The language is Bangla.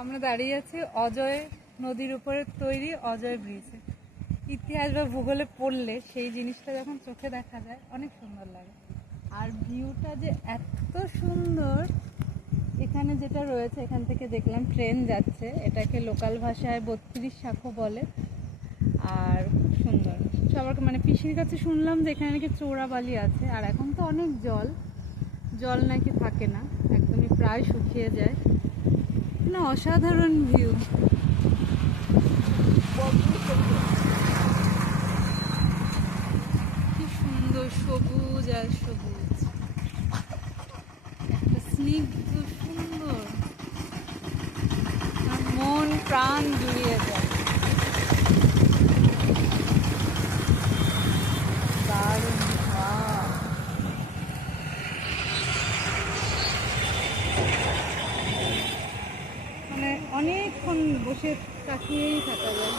আমরা দাঁড়িয়ে আছি অজয় নদীর উপরে তৈরি অজয় ব্রিজে। ইতিহাস বা ভূগোলে পড়লে সেই জিনিসটা যখন চোখে দেখা যায় অনেক সুন্দর লাগে। আর ভিউটা যে এত সুন্দর, এখানে যেটা রয়েছে এখান থেকে দেখলাম ট্রেন যাচ্ছে, এটাকে লোকাল ভাষায় 32 শাখো বলে। আর খুব সুন্দর, সবার মানে পিসির কাছে শুনলাম যে এখানে নাকি চোরাবালি আছে। আর এখন তো অনেক জল নাকি থাকে না, একদমই প্রায় শুকিয়ে যায়। না, অসাধারণ ভিউ। কি সুন্দর সবুজ আর সবুজ, একটা স্নিগ্ধ সুন্দর, আর মন প্রাণ জুড়িয়ে যায়। দারুণ ভাব। মানে অনেকক্ষণ বসে তাকিয়েই থাকা যায়।